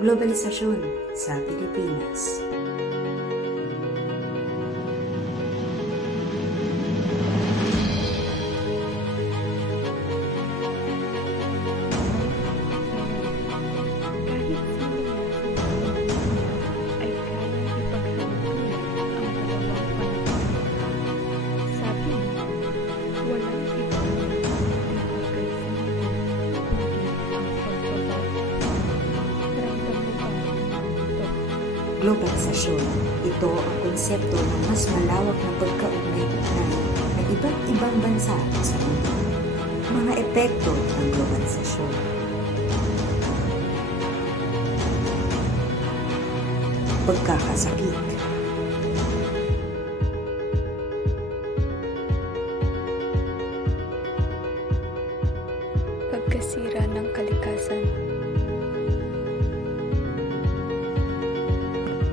Globalisasyon sa Pilipinas. Kahit sino ay kayang ipaghalutulan ang dalawang pananaw. Sabi niya, walang ibang magkaisahan kundi ang pagbabago. Ramdam mo ba ito? Globalisasyon, ito ang konsepto ng mas malawak na pagkaugnay-ugnay ng iba't ibang bansa sa mundo. Mga epekto ng globalisasyon. Pagkakasakit. Pagkasira ng kalikasan.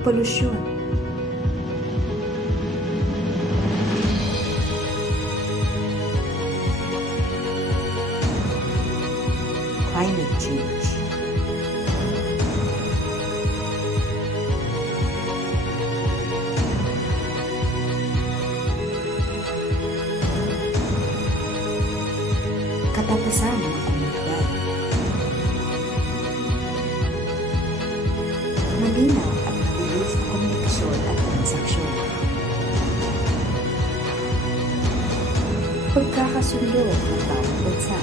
Polusyon. Climate change. Katapusan ng komunidad. Malinaw at mabilis na komunikasyon at transaksyon. Pagkakasundo ng bawat bansa.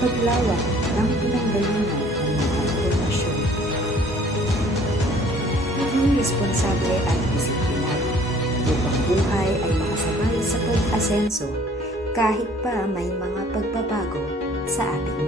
Paglawak ng pinanggalingan ng mga impormasyon. Maging responsable at disiplinado upang buhay ay makasabay sa pag-asenso kahit pa may mga pagbabago sa ating